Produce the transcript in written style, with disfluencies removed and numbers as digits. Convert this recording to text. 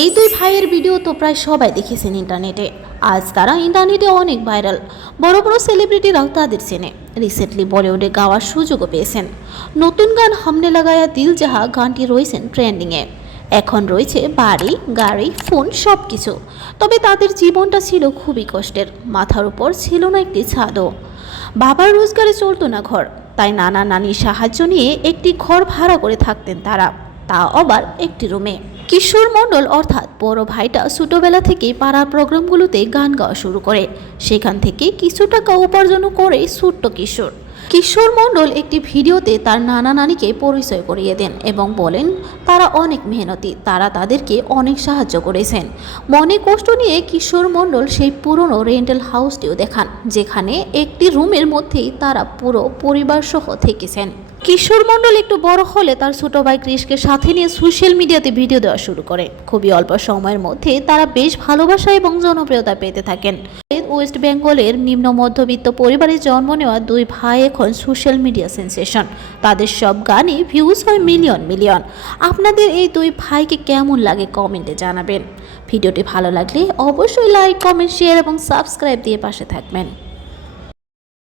এই দুই ভাইয়ের ভিডিও তো প্রায় সবাই দেখেছেন ইন্টারনেটে। আজ তারা ইন্টারনেটে অনেক ভাইরাল। বড় বড় সেলিব্রিটিরাও তাদের চেনে। রিসেন্টলি বলিউডে গাওয়ার সুযোগও পেয়েছেন। নতুন গান হামনে লাগায়া দিল যাহা গানটি রয়েছেন ট্রেন্ডিংয়ে। এখন রয়েছে বাড়ি, গাড়ি, ফোন সব কিছু। তবে তাদের জীবনটা ছিল খুবই কষ্টের। মাথার উপর ছিল না একটি ছাদও। বাবার রোজগারে চলতো না ঘর, তাই নানা নানির সাহায্য নিয়ে একটি ঘর ভাড়া করে থাকতেন তারা, তা আবার একটি রুমে। কিশোর মণ্ডল অর্থাৎ বড় ভাইটা ছোটবেলা থেকেই পাড়ার প্রোগ্রামগুলোতে গান গাওয়া শুরু করে। সেখান থেকে কিছু টাকা উপার্জনও করে ছোট্ট কিশোর। কিশোর মণ্ডল একটি ভিডিওতে তার নানা নানিকে পরিচয় করিয়ে দেন এবং বলেন তারা অনেক মেহনতি, তারা তাদেরকে অনেক সাহায্য করেছেন। মনে কষ্ট নিয়ে কিশোর মণ্ডল সেই পুরনো রেন্টাল হাউসটিও দেখান, যেখানে একটি রুমের মধ্যেই তারা পুরো পরিবার সহ থেকেছেন। কিশোর মণ্ডল একটু বড় হলে তার ছোট ভাই ক্রিশকে সাথে নিয়ে সোশ্যাল মিডিয়াতে ভিডিও দেওয়া শুরু করে। খুবই অল্প সময়ের মধ্যে তারা বেশ ভালোবাসা এবং জনপ্রিয়তা পেতে থাকেন। ওয়েস্ট বেঙ্গলের নিম্ন মধ্যবিত্ত পরিবারে জন্ম নেওয়া দুই ভাই এখন সোশ্যাল মিডিয়া সেন্সেশন। তাদের সব গানই ভিউজ হয় মিলিয়ন মিলিয়ন। আপনাদের এই দুই ভাইকে কেমন লাগে কমেন্টে জানাবেন। ভিডিওটি ভালো লাগলে অবশ্যই লাইক, কমেন্ট, শেয়ার এবং সাবস্ক্রাইব দিয়ে পাশে থাকবেন।